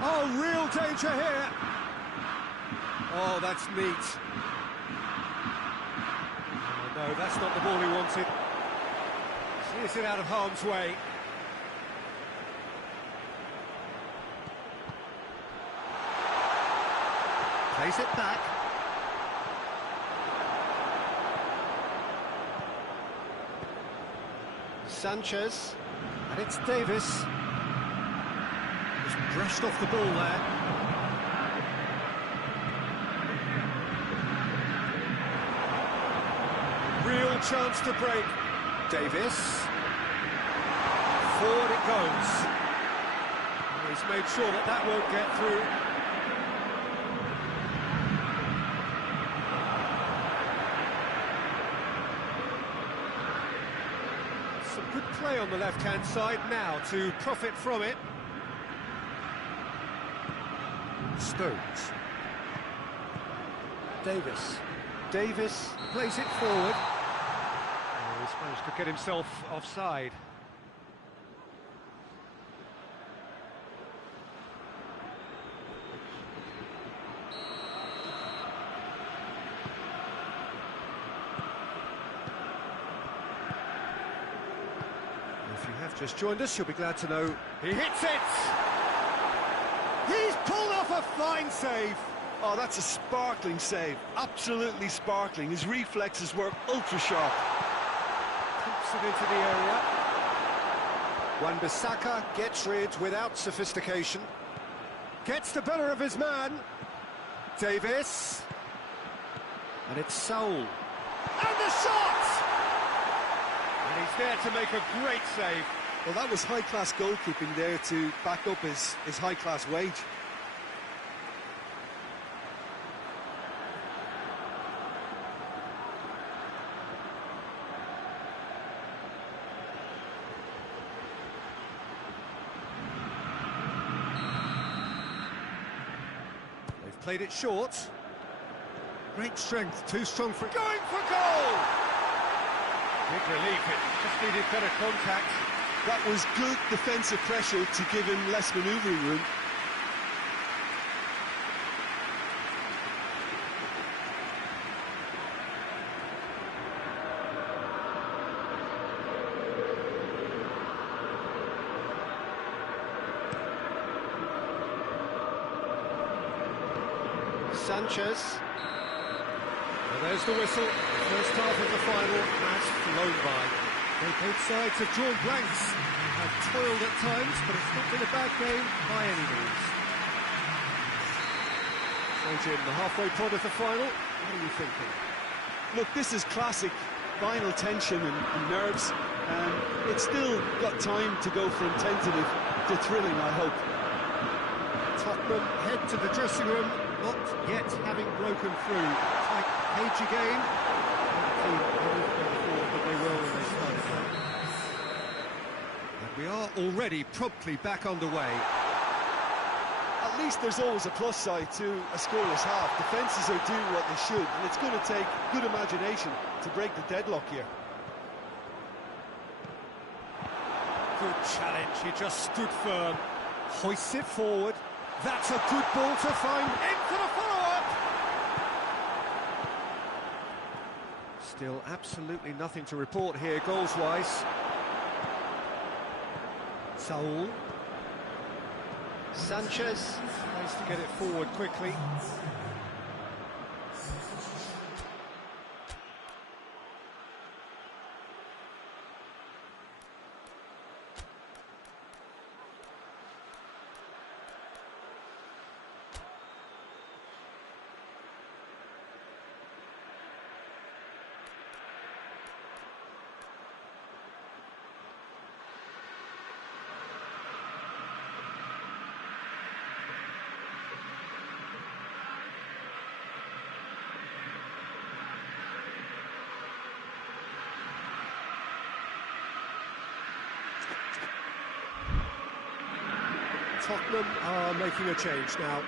Oh, real danger here. Oh, that's neat. No, that's not the ball he wanted. Clears it out of harm's way. Plays it back. Sanchez. And it's Davis. Just brushed off the ball there. Real chance to break. Davis. Forward it goes. He's made sure that that won't get through. Some good play on the left-hand side now to profit from it. Stones. Davis. Davis plays it forward. Oh, he's managed to get himself offside. If you have just joined us, you'll be glad to know he hits it! He's pulled off a fine save! Oh, that's a sparkling save. Absolutely sparkling. His reflexes were ultra-sharp. Puts it into the area. Wan-Bissaka gets rid without sophistication. Gets the better of his man. Davis. And it's Saul. And the shot! And he's there to make a great save. Well, that was high-class goalkeeping there to back up his high-class wage. Played it short. Great strength, too strong for... Going for goal! Big relief, it just needed better contact. That was good defensive pressure to give him less manoeuvring room. Sanchez. Well, there's the whistle. First half of the final has flown by. Both sides have drawn blanks. They have toiled at times, but it's not been a bad game by any means. So, Jim, the halfway point of the final, what are you thinking? Look, this is classic final tension and nerves, and it's still got time to go from tentative to thrilling, I hope. Tottenham head to the dressing room, not yet having broken through. Tight, cagey game. But they will when they start again. And we are already promptly back underway. At least there's always a plus side to a scoreless half. Defences are doing what they should, and it's going to take good imagination to break the deadlock here. Good challenge, he just stood firm. Hoists it forward. That's a good ball to find. In for the follow-up! Still absolutely nothing to report here, goals-wise. Saul. Sanchez tries to get it forward quickly. Tottenham are making a change now.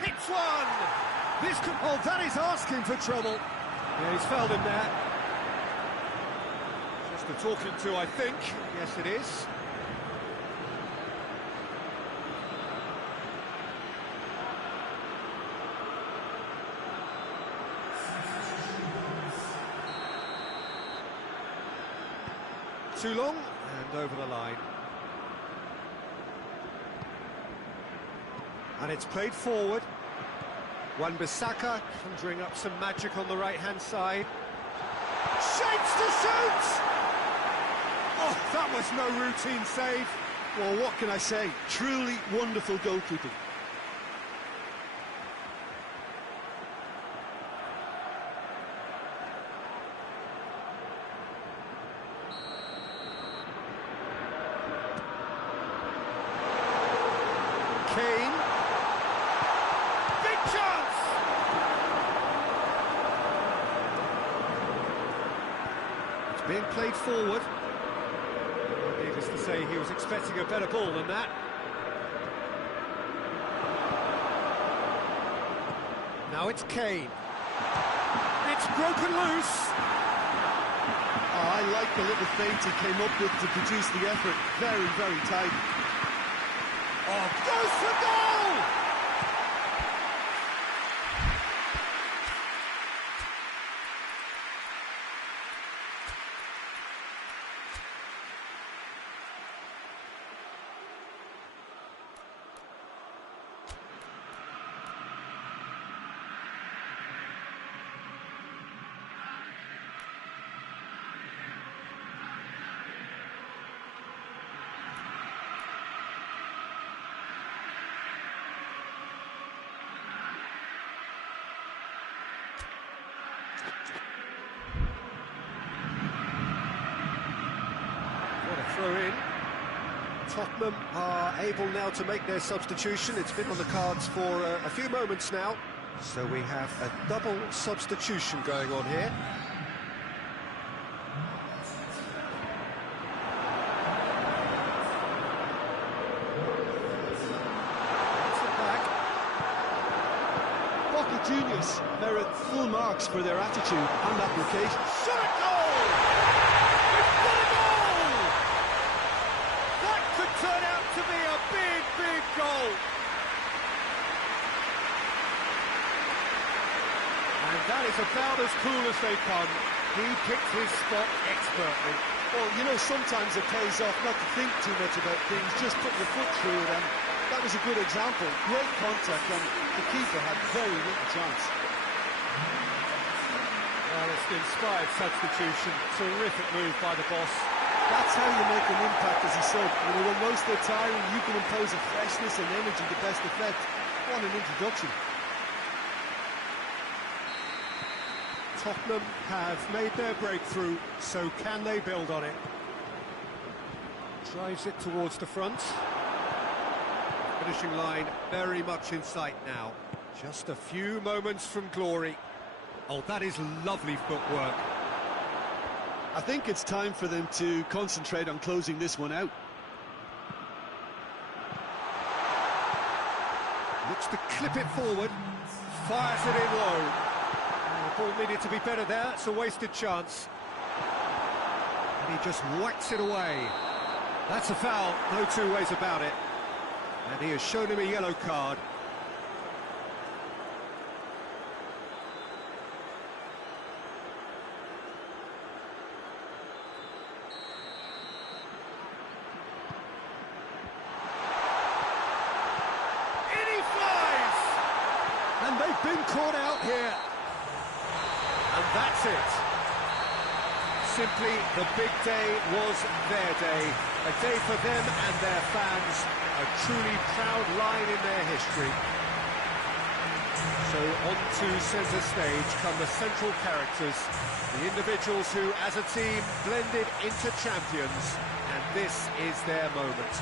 Hits one! This could... Oh, that is asking for trouble. Yeah, he's fouled him there. Just the talking to, I think. Yes, it is. Too long, and over the line. And it's played forward. Wan-Bissaka conjuring up some magic on the right-hand side. Shapes to shoot! Oh, that was no routine save. Well, what can I say? Truly wonderful goalkeeping. Kane. Big chance! It's being played forward. Needless to say, he was expecting a better ball than that. Now it's Kane. It's broken loose. Oh, I like the little feint he came up with to produce the effort. Very, very tight. Oh, goes for goal! Throw in. Tottenham are able now to make their substitution. It's been on the cards for a few moments now. So we have a double substitution going on here. It's a the juniors merit full marks for their attitude and application. Shot at goal! It's got a goal! That could turn out to be a big, big goal. And that is about as cool as they come. He picked his spot expertly. Well, you know, sometimes it pays off not to think too much about things, just put your foot through it, and that was a good example. Great contact, and the keeper had very little chance. Well, it's an inspired substitution. Terrific move by the boss. That's how you make an impact as a sub. You know, when most are tiring, you can impose a freshness and energy to best effect. What an introduction. Tottenham have made their breakthrough, so can they build on it? Drives it towards the front. Finishing line very much in sight now. Just a few moments from glory. Oh, that is lovely footwork. I think it's time for them to concentrate on closing this one out. Looks to clip it forward. Fires it in low. The ball needed to be better there. It's a wasted chance. And he just whacks it away. That's a foul, no two ways about it. And he has shown him a yellow card. In he flies! And they've been caught out here. And that's it. Simply, the big day was their day. A day for them and their fans. A truly proud line in their history. So on to centre stage come the central characters. The individuals who, as a team, blended into champions. And this is their moment.